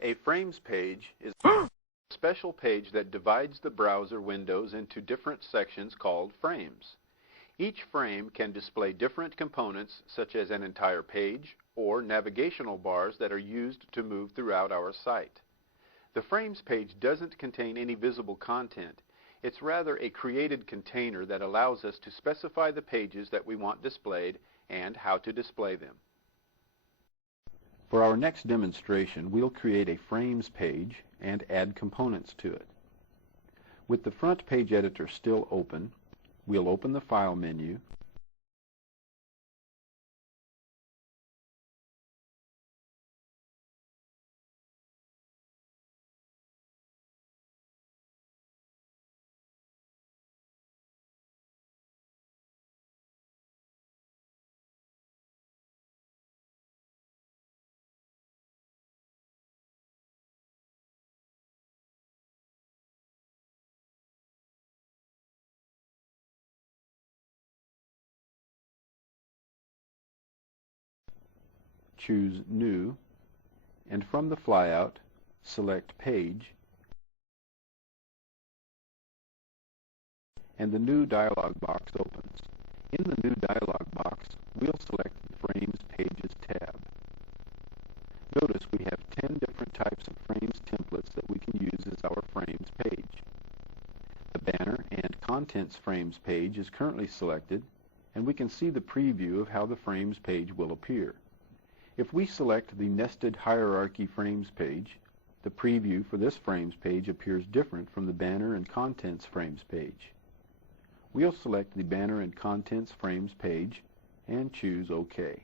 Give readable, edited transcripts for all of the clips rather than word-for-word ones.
A frames page is a special page that divides the browser windows into different sections called frames. Each frame can display different components such as an entire page or navigational bars that are used to move throughout our site. The frames page doesn't contain any visible content. It's rather a created container that allows us to specify the pages that we want displayed and how to display them. For our next demonstration, we'll create a frames page and add components to it. With the front page editor still open, we'll open the File menu, choose New, and from the flyout, select Page, and the New dialog box opens. In the New dialog box, we'll select the Frames Pages tab. Notice we have 10 different types of frames templates that we can use as our frames page. The Banner and Contents Frames page is currently selected, and we can see the preview of how the frames page will appear. If we select the Nested Hierarchy Frames page, the preview for this frames page appears different from the Banner and Contents Frames page. We'll select the Banner and Contents Frames page and choose OK.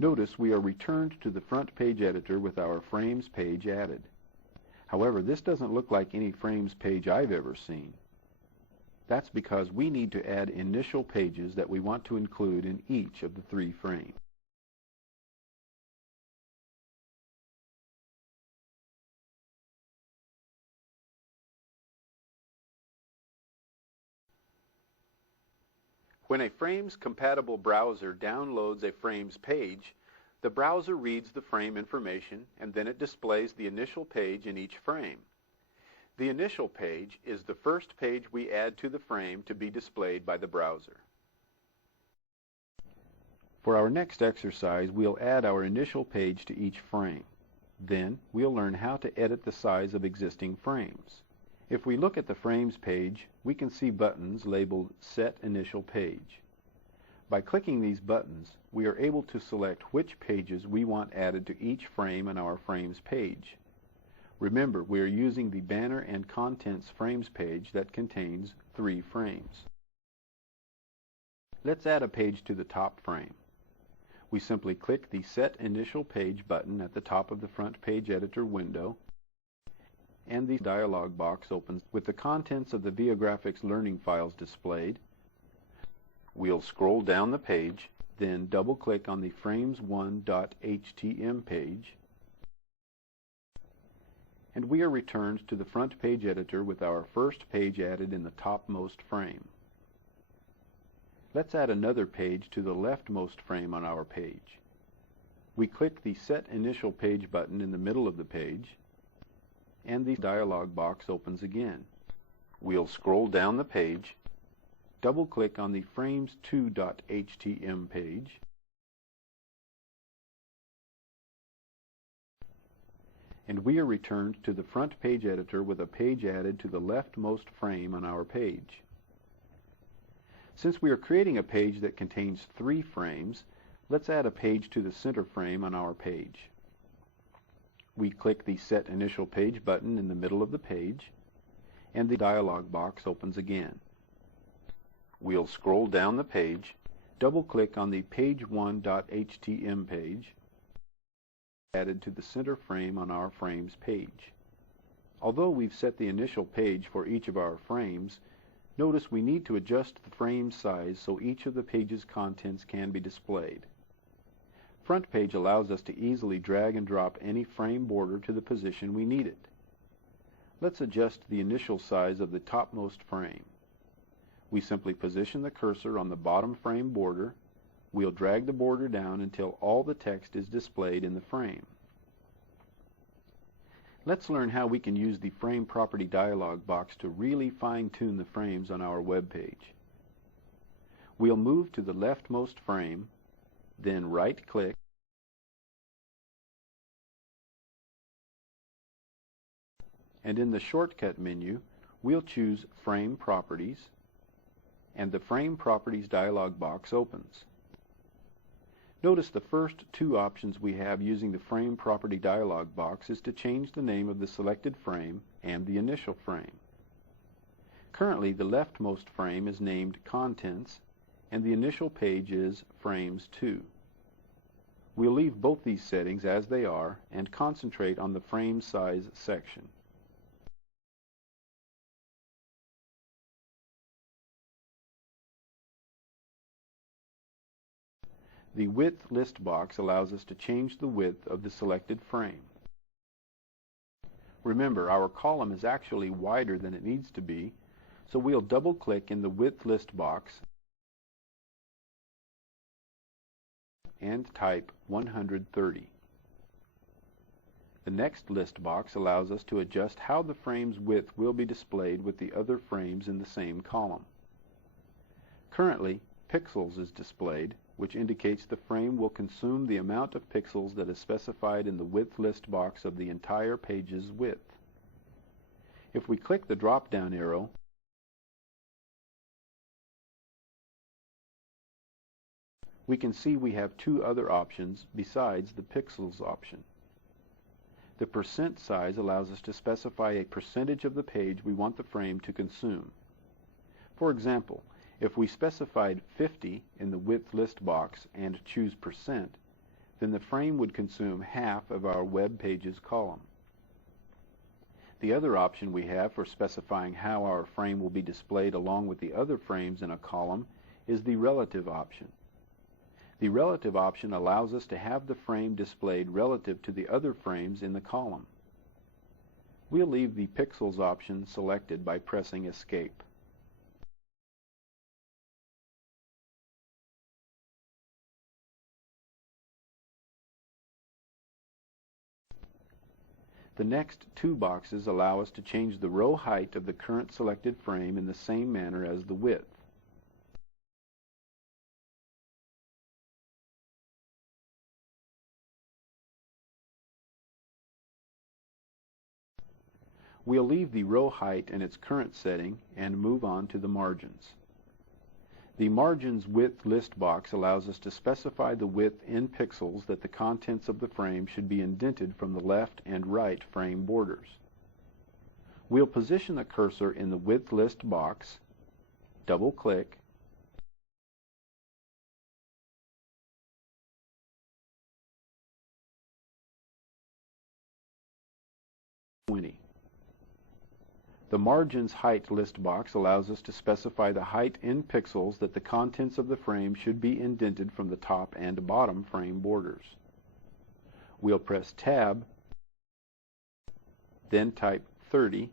Notice we are returned to the front page editor with our frames page added. However, this doesn't look like any frames page I've ever seen. That's because we need to add initial pages that we want to include in each of the 3 frames. When a Frames-compatible browser downloads a frames page, the browser reads the frame information and then it displays the initial page in each frame. The initial page is the first page we add to the frame to be displayed by the browser. For our next exercise, we'll add our initial page to each frame. Then, we'll learn how to edit the size of existing frames. If we look at the frames page, we can see buttons labeled Set Initial Page. By clicking these buttons, we are able to select which pages we want added to each frame in our frames page. Remember, we are using the Banner and Contents Frames page that contains 3 frames. Let's add a page to the top frame. We simply click the Set Initial Page button at the top of the front page editor window, and the dialog box opens with the contents of the Viagrafix learning files displayed. We'll scroll down the page, then double-click on the frames1.htm page, and we are returned to the front page editor with our first page added in the topmost frame. Let's add another page to the leftmost frame on our page. We click the Set Initial Page button in the middle of the page, and the dialog box opens again. We'll scroll down the page, double-click on the frames2.htm page, and we are returned to the front page editor with a page added to the leftmost frame on our page. Since we are creating a page that contains 3 frames, let's add a page to the center frame on our page. We click the Set Initial Page button in the middle of the page, and the dialog box opens again. We'll scroll down the page, double-click on the page1.htm page, added to the center frame on our frames page. Although we've set the initial page for each of our frames, notice we need to adjust the frame size so each of the page's contents can be displayed. FrontPage allows us to easily drag and drop any frame border to the position we need it. Let's adjust the initial size of the topmost frame. We simply position the cursor on the bottom frame border. We'll drag the border down until all the text is displayed in the frame. Let's learn how we can use the Frame Property dialog box to really fine-tune the frames on our web page. We'll move to the leftmost frame, then right-click, and in the shortcut menu, we'll choose Frame Properties, and the Frame Properties dialog box opens. Notice the first two options we have using the Frame Property dialog box is to change the name of the selected frame and the initial frame. Currently, the leftmost frame is named Contents, and the initial page is Frames 2. We'll leave both these settings as they are and concentrate on the frame size section. The width list box allows us to change the width of the selected frame. Remember, our column is actually wider than it needs to be, so we'll double-click in the width list box and type 130. The next list box allows us to adjust how the frame's width will be displayed with the other frames in the same column. Currently, pixels is displayed, which indicates the frame will consume the amount of pixels that is specified in the width list box of the entire page's width. If we click the drop-down arrow, we can see we have two other options besides the pixels option. The percent size allows us to specify a percentage of the page we want the frame to consume. For example, if we specified 50 in the width list box and choose percent, then the frame would consume half of our web page's column. The other option we have for specifying how our frame will be displayed along with the other frames in a column is the relative option. The relative option allows us to have the frame displayed relative to the other frames in the column. We'll leave the pixels option selected by pressing Escape. The next two boxes allow us to change the row height of the current selected frame in the same manner as the width. We'll leave the row height in its current setting and move on to the margins. The margins width list box allows us to specify the width in pixels that the contents of the frame should be indented from the left and right frame borders. We'll position the cursor in the width list box, double-click, The margins height list box allows us to specify the height in pixels that the contents of the frame should be indented from the top and bottom frame borders. We'll press Tab, then type 30,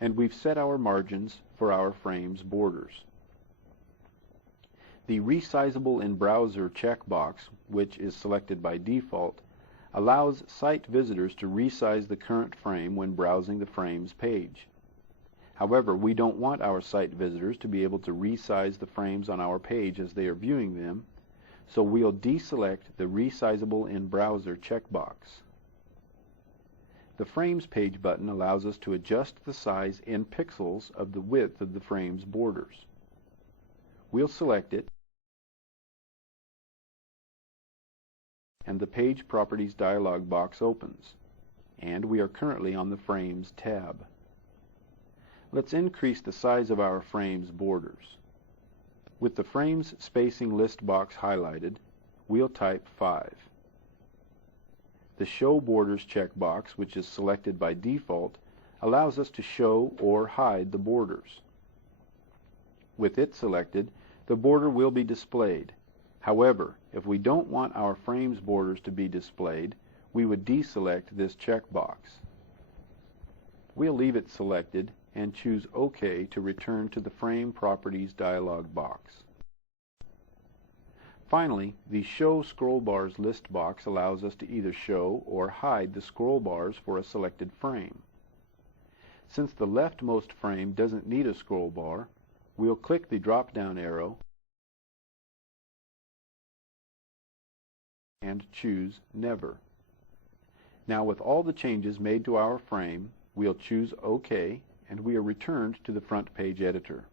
and we've set our margins for our frame's borders. The Resizable in Browser checkbox, which is selected by default, allows site visitors to resize the current frame when browsing the frame's page. However, we don't want our site visitors to be able to resize the frames on our page as they are viewing them, so we'll deselect the Resizable in Browser checkbox. The Frames Page button allows us to adjust the size in pixels of the width of the frame's borders. We'll select it, and the Page Properties dialog box opens, and we are currently on the Frames tab. Let's increase the size of our frame's borders. With the Frames Spacing list box highlighted, we'll type 5. The Show Borders checkbox, which is selected by default, allows us to show or hide the borders. With it selected, the border will be displayed. However, if we don't want our frame's borders to be displayed, we would deselect this checkbox. We'll leave it selected and choose OK to return to the Frame Properties dialog box. Finally, the Show Scroll Bars list box allows us to either show or hide the scroll bars for a selected frame. Since the leftmost frame doesn't need a scroll bar, we'll click the drop-down arrow and choose Never. Now with all the changes made to our frame, we'll choose OK, and we are returned to the front page editor.